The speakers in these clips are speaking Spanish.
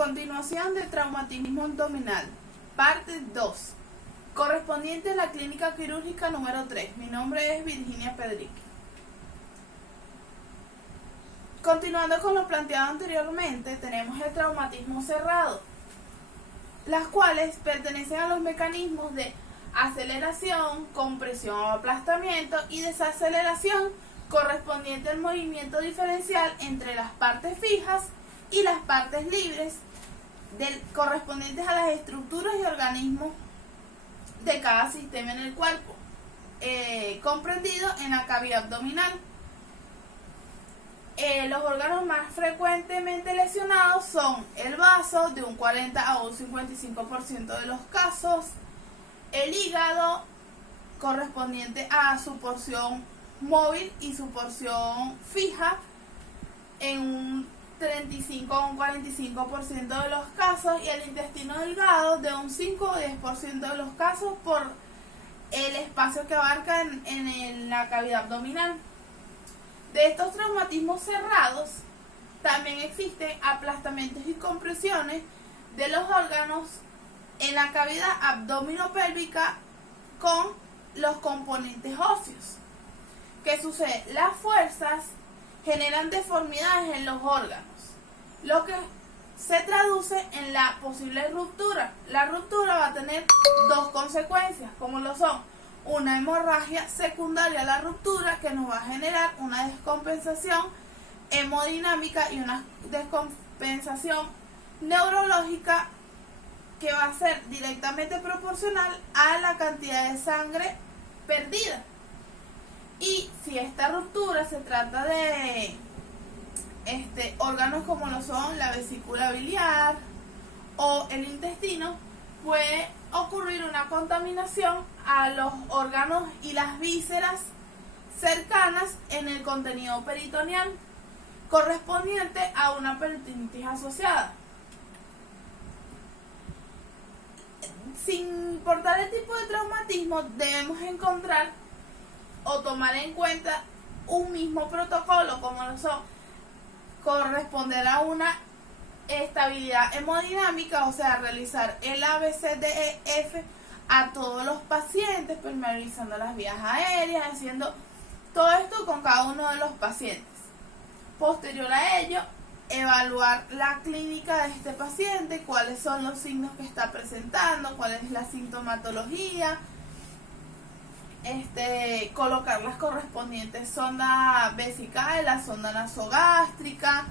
Continuación del traumatismo abdominal, parte 2, correspondiente a la clínica quirúrgica número 3. Mi nombre es Virginia Pedrique. Continuando con lo planteado anteriormente, tenemos el traumatismo cerrado, las cuales pertenecen a los mecanismos de aceleración, compresión o aplastamiento y desaceleración correspondiente al movimiento diferencial entre las partes fijas y las partes libres correspondientes a las estructuras y organismos de cada sistema en el cuerpo, comprendido en la cavidad abdominal. Los órganos más frecuentemente lesionados son el vaso, de un 40 a un 55% de los casos, el hígado, correspondiente a su porción móvil y su porción fija, en un 35 a un 45% de los casos, y el intestino delgado, de un 5 o 10% de los casos, por el espacio que abarca en la cavidad abdominal. De estos traumatismos cerrados, también existen aplastamientos y compresiones de los órganos en la cavidad abdominopélvica con los componentes óseos. ¿Qué sucede? Las fuerzas generan deformidades en los órganos, lo que se traduce en la posible ruptura. La ruptura va a tener dos consecuencias, como lo son una hemorragia secundaria a la ruptura, que nos va a generar una descompensación hemodinámica y una descompensación neurológica, que va a ser directamente proporcional a la cantidad de sangre perdida. Y si esta ruptura se trata de órganos como lo son la vesícula biliar o el intestino, puede ocurrir una contaminación a los órganos y las vísceras cercanas en el contenido peritoneal, correspondiente a una peritonitis asociada. Sin importar el tipo de traumatismo, debemos encontrar o tomar en cuenta un mismo protocolo, como lo son corresponder a una estabilidad hemodinámica, o sea, realizar el ABCDEF a todos los pacientes, permeabilizando las vías aéreas, haciendo todo esto con cada uno de los pacientes. Posterior a ello, evaluar la clínica de este paciente, cuáles son los signos que está presentando, cuál es la sintomatología, colocar las correspondientes sonda vesical, la sonda nasogástrica,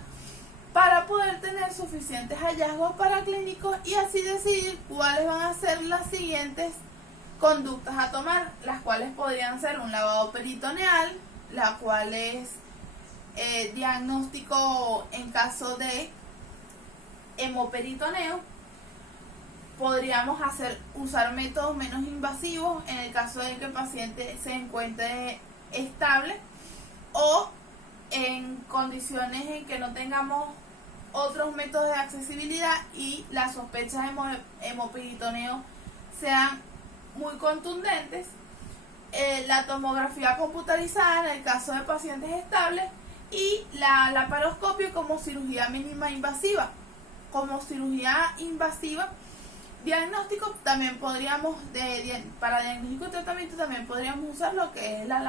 para poder tener suficientes hallazgos paraclínicos y así decidir cuáles van a ser las siguientes conductas a tomar, las cuales podrían ser un lavado peritoneal, la cual es diagnóstico en caso de hemoperitoneo. Podríamos usar métodos menos invasivos en el caso de que el paciente se encuentre estable, o en condiciones en que no tengamos otros métodos de accesibilidad y las sospechas de hemoperitoneo sean muy contundentes, la tomografía computarizada en el caso de pacientes estables, y la laparoscopia como cirugía mínima invasiva. Como cirugía invasiva diagnóstico también podríamos, para diagnóstico y tratamiento también podríamos usar lo que es la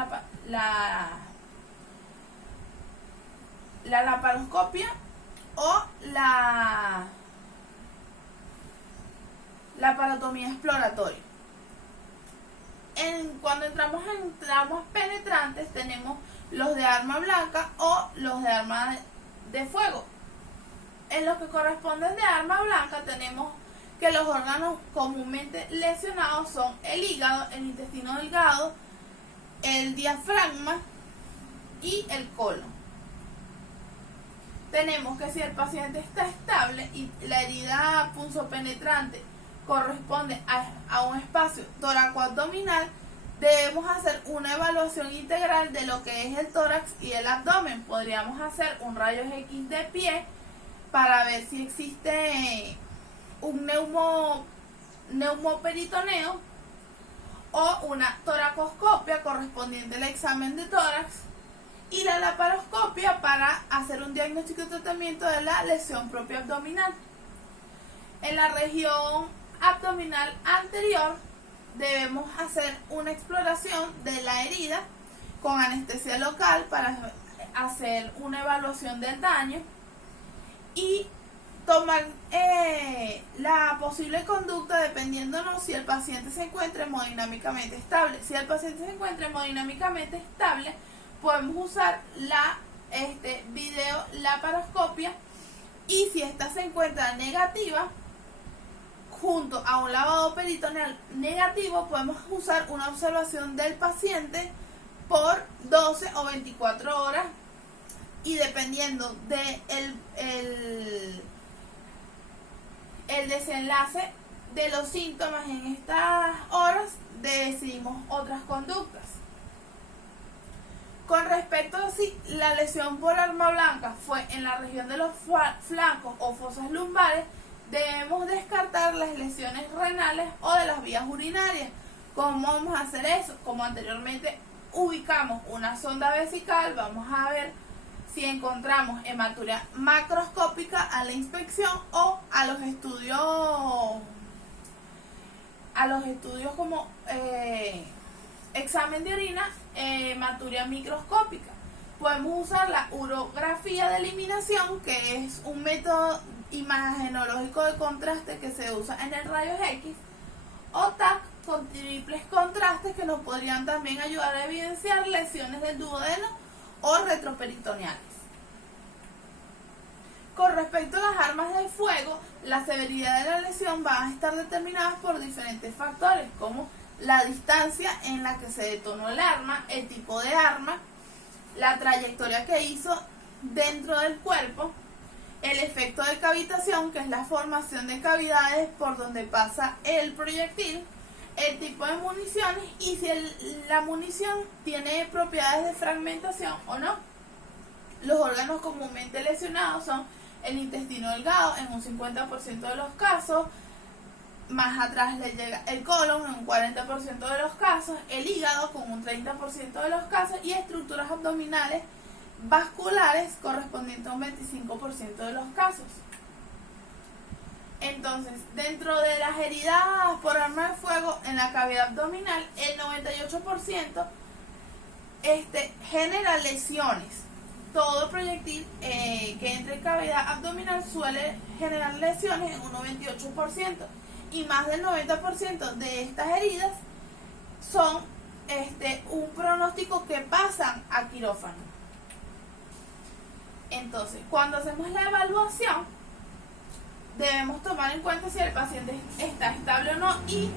laparoscopia o la laparotomía exploratoria. Cuando entramos en traumas penetrantes, tenemos los de arma blanca o los de arma de fuego. En los que corresponden de arma blanca, tenemos que los órganos comúnmente lesionados son el hígado, el intestino delgado, el diafragma y el colon. Tenemos que si el paciente está estable y la herida punzopenetrante corresponde a un espacio toracoabdominal, debemos hacer una evaluación integral de lo que es el tórax y el abdomen. Podríamos hacer un rayos X de pie para ver si existe un neumoperitoneo, o una toracoscopia correspondiente al examen de tórax, y la laparoscopia para hacer un diagnóstico y tratamiento de la lesión propia abdominal. En la región abdominal anterior debemos hacer una exploración de la herida con anestesia local para hacer una evaluación del daño y tomar la posible conducta dependiéndonos si el paciente se encuentra hemodinámicamente estable. Si el paciente se encuentra hemodinámicamente estable, podemos usar la videolaparoscopia, y si esta se encuentra negativa, junto a un lavado peritoneal negativo, podemos usar una observación del paciente por 12 o 24 horas, y dependiendo de el desenlace de los síntomas en estas horas, decidimos otras conductas. Con respecto a si la lesión por arma blanca fue en la región de los flancos o fosas lumbares, debemos descartar las lesiones renales o de las vías urinarias. ¿Cómo vamos a hacer eso? Como anteriormente, ubicamos una sonda vesical, vamos a ver si encontramos hematuria macroscópica a la inspección o a los estudios como examen de orina, hematuria microscópica. Podemos usar la urografía de eliminación, que es un método imagenológico de contraste que se usa en el rayos X, o TAC con triples contrastes, que nos podrían también ayudar a evidenciar lesiones del duodeno o retroperitoneales. Con respecto a las armas de fuego, la severidad de la lesión va a estar determinada por diferentes factores, como la distancia en la que se detonó el arma, el tipo de arma, la trayectoria que hizo dentro del cuerpo, el efecto de cavitación, que es la formación de cavidades por donde pasa el proyectil, el tipo de municiones y si la munición tiene propiedades de fragmentación o no. Los órganos comúnmente lesionados son el intestino delgado en un 50% de los casos, más atrás le llega el colon en un 40% de los casos, el hígado con un 30% de los casos y estructuras abdominales vasculares correspondientes a un 25% de los casos. Entonces, dentro de las heridas por arma de fuego en la cavidad abdominal, el 98% genera lesiones. Todo proyectil que entre en cavidad abdominal suele generar lesiones en un 98%, y más del 90% de estas heridas son un pronóstico que pasan a quirófano. Entonces, cuando hacemos la evaluación, debemos tomar en cuenta si el paciente está estable o no y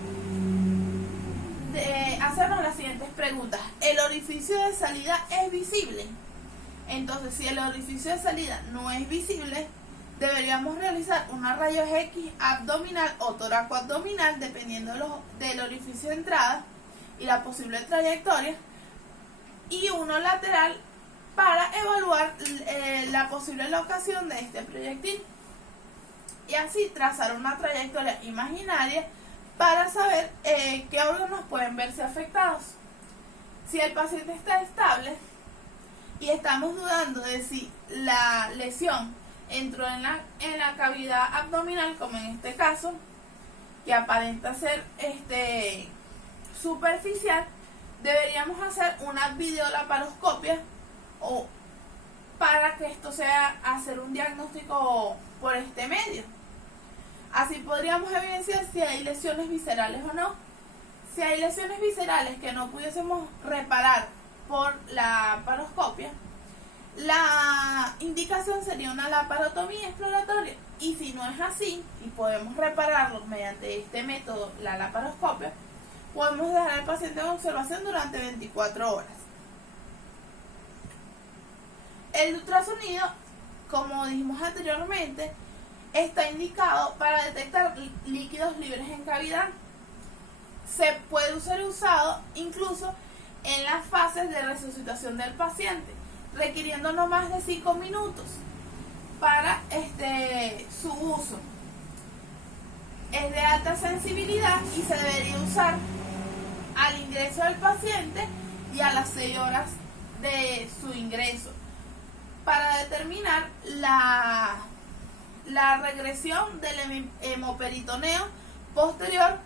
hacernos las siguientes preguntas. ¿El orificio de salida es visible? Entonces, si el orificio de salida no es visible, deberíamos realizar una rayos X abdominal o toracoabdominal, dependiendo del orificio de entrada y la posible trayectoria, y uno lateral para evaluar la posible locación de este proyectil, y así trazar una trayectoria imaginaria para saber qué órganos pueden verse afectados. Si el paciente está estable y estamos dudando de si la lesión entró en la cavidad abdominal, como en este caso, que aparenta ser superficial, deberíamos hacer una videolaparoscopia o para que esto sea hacer un diagnóstico por este medio. Así podríamos evidenciar si hay lesiones viscerales o no. Si hay lesiones viscerales que no pudiésemos reparar por la laparoscopia, la indicación sería una laparotomía exploratoria, y si no es así y podemos repararlo mediante este método, la laparoscopia, podemos dejar al paciente en observación durante 24 horas. El ultrasonido, como dijimos anteriormente, está indicado para detectar líquidos libres en cavidad. Se puede ser usado incluso en las fases de resucitación del paciente, requiriendo no más de 5 minutos para su uso. Es de alta sensibilidad y se debería usar al ingreso del paciente y a las 6 horas de su ingreso para determinar la regresión del hemoperitoneo posterior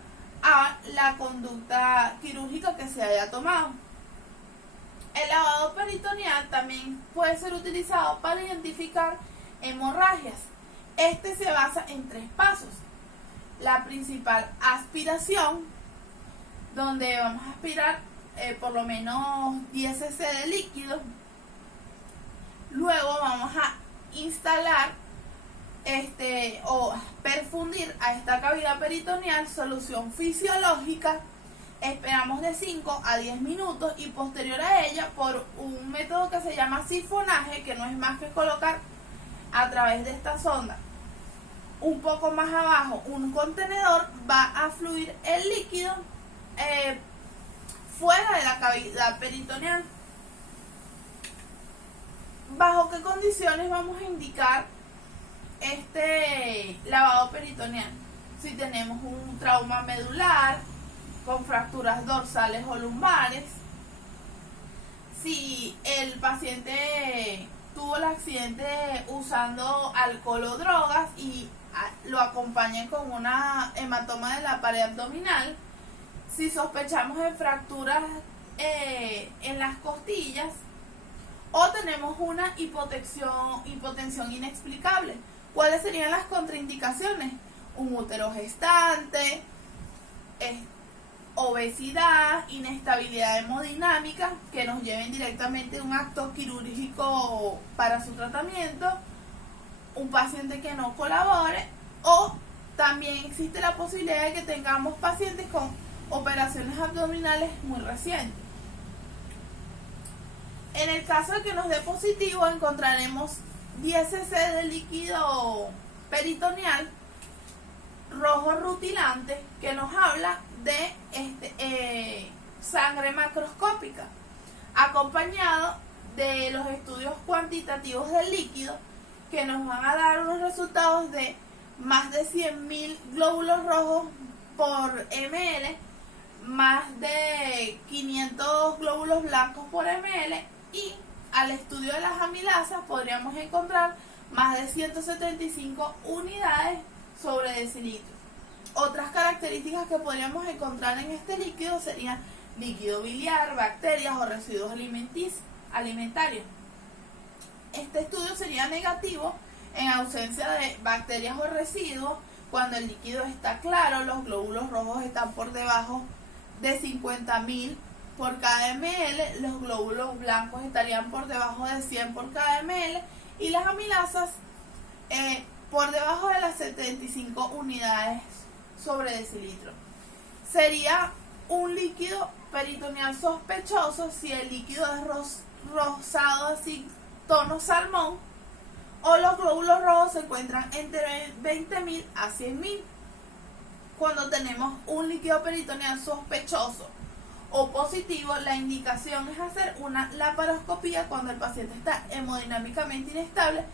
a la conducta quirúrgica que se haya tomado. El lavado peritoneal también puede ser utilizado para identificar hemorragias. Este se basa en 3 pasos. La principal, aspiración, donde vamos a aspirar por lo menos 10 cc de líquido. Luego vamos a instalar o perfundir a esta cavidad peritoneal solución fisiológica. Esperamos de 5 a 10 minutos y posterior a ella por un método que se llama sifonaje, que no es más que colocar a través de esta sonda un poco más abajo un contenedor, va a fluir el líquido fuera de la cavidad peritoneal. ¿Bajo qué condiciones vamos a indicar este lavado peritoneal? Si tenemos un trauma medular con fracturas dorsales o lumbares, si el paciente tuvo el accidente usando alcohol o drogas y lo acompañan con una hematoma de la pared abdominal, si sospechamos de fracturas en las costillas, o tenemos una hipotensión inexplicable. ¿Cuáles serían las contraindicaciones? Un útero gestante, obesidad, inestabilidad hemodinámica que nos lleven directamente a un acto quirúrgico para su tratamiento, un paciente que no colabore, o también existe la posibilidad de que tengamos pacientes con operaciones abdominales muy recientes. En el caso de que nos dé positivo, encontraremos 10 cc de líquido peritoneal rojo rutilante que nos habla de sangre macroscópica, acompañado de los estudios cuantitativos del líquido que nos van a dar unos resultados de más de 100.000 glóbulos rojos por ml, más de 500 glóbulos blancos por ml, y al estudio de las amilasas podríamos encontrar más de 175 unidades sobre decilitro. Otras características que podríamos encontrar en este líquido serían líquido biliar, bacterias o residuos alimentarios. Este estudio sería negativo en ausencia de bacterias o residuos. Cuando el líquido está claro, los glóbulos rojos están por debajo de 50.000 por cada ml, los glóbulos blancos estarían por debajo de 100 por cada ml y las amilasas por debajo de las 75 unidades sobre decilitro. Sería un líquido peritoneal sospechoso si el líquido es rosado así tono salmón, o los glóbulos rojos se encuentran entre 20.000 a 100.000. Cuando tenemos un líquido peritoneal sospechoso o positivo, la indicación es hacer una laparoscopía cuando el paciente está hemodinámicamente inestable,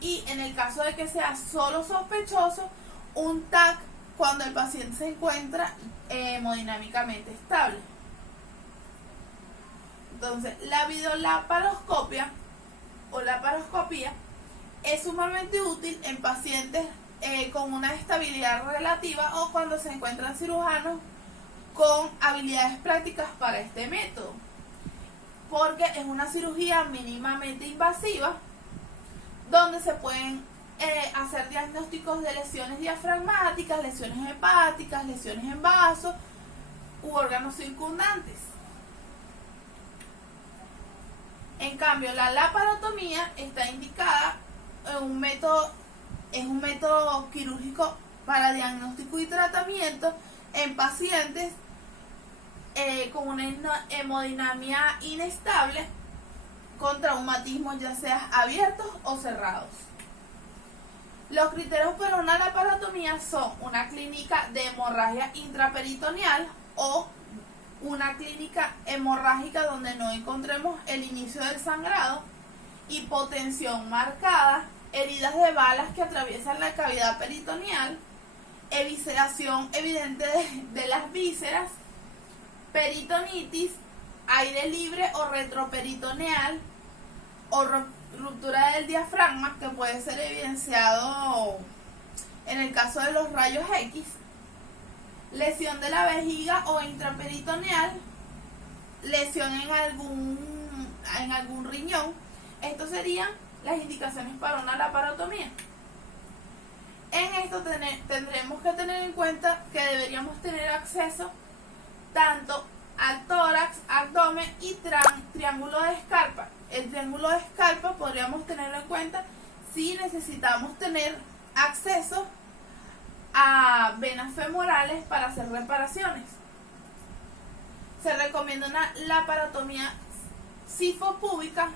y en el caso de que sea solo sospechoso, un TAC cuando el paciente se encuentra hemodinámicamente estable. Entonces, la videolaparoscopia o laparoscopía es sumamente útil en pacientes con una estabilidad relativa o cuando se encuentran cirujanos con habilidades prácticas para este método, porque es una cirugía mínimamente invasiva donde se pueden hacer diagnósticos de lesiones diafragmáticas, lesiones hepáticas, lesiones en vasos u órganos circundantes. En cambio, la laparotomía está indicada en un método quirúrgico para diagnóstico y tratamiento en pacientes con una hemodinamia inestable con traumatismos ya sea abiertos o cerrados. Los criterios para una laparotomía son una clínica de hemorragia intraperitoneal o una clínica hemorrágica donde no encontremos el inicio del sangrado, hipotensión marcada, heridas de balas que atraviesan la cavidad peritoneal, evisceración evidente de las vísceras, peritonitis, aire libre o retroperitoneal, ruptura del diafragma, que puede ser evidenciado en el caso de los rayos X, lesión de la vejiga o intraperitoneal, lesión en algún riñón. Estos serían las indicaciones para una laparotomía. En esto tendremos que tener en cuenta que deberíamos tener acceso tanto al tórax, abdomen y triángulo de Scarpa. El triángulo de Scarpa podríamos tenerlo en cuenta si necesitamos tener acceso a venas femorales para hacer reparaciones. Se recomienda una laparotomía sifopúbica,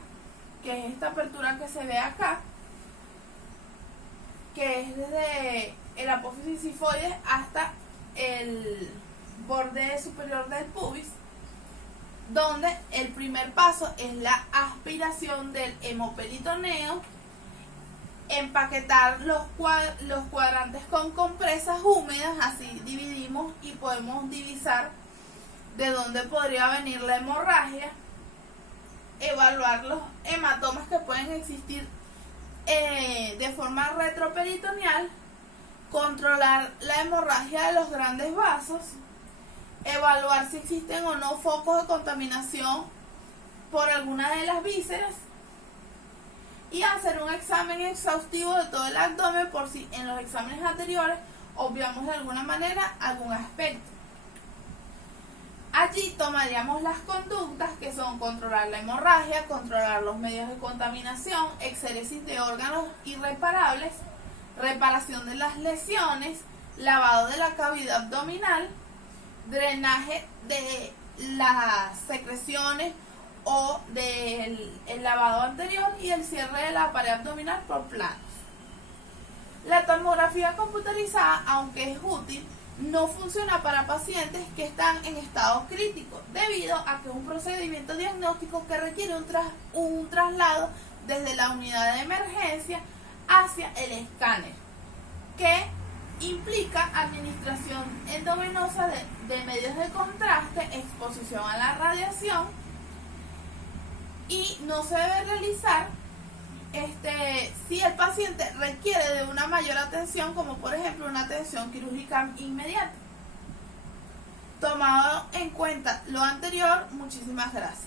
que es esta apertura que se ve acá, que es desde el apófisis sifoides hasta el borde superior del pubis, donde el primer paso es la aspiración del hemoperitoneo, empaquetar los cuadrantes con compresas húmedas, así dividimos y podemos divisar de dónde podría venir la hemorragia, evaluar los hematomas que pueden existir de forma retroperitoneal, controlar la hemorragia de los grandes vasos, evaluar si existen o no focos de contaminación por alguna de las vísceras y hacer un examen exhaustivo de todo el abdomen por si en los exámenes anteriores obviamos de alguna manera algún aspecto. Allí tomaríamos las conductas que son controlar la hemorragia, controlar los medios de contaminación, exéresis de órganos irreparables, reparación de las lesiones, lavado de la cavidad abdominal, drenaje de las secreciones o del lavado anterior y el cierre de la pared abdominal por planos. La tomografía computarizada, aunque es útil, no funciona para pacientes que están en estado crítico, debido a que es un procedimiento diagnóstico que requiere un traslado desde la unidad de emergencia hacia el escáner, que implica administración endovenosa de medios de contraste, exposición a la radiación, y no se debe realizar si el paciente requiere de una mayor atención, como por ejemplo una atención quirúrgica inmediata. Tomado en cuenta lo anterior, muchísimas gracias.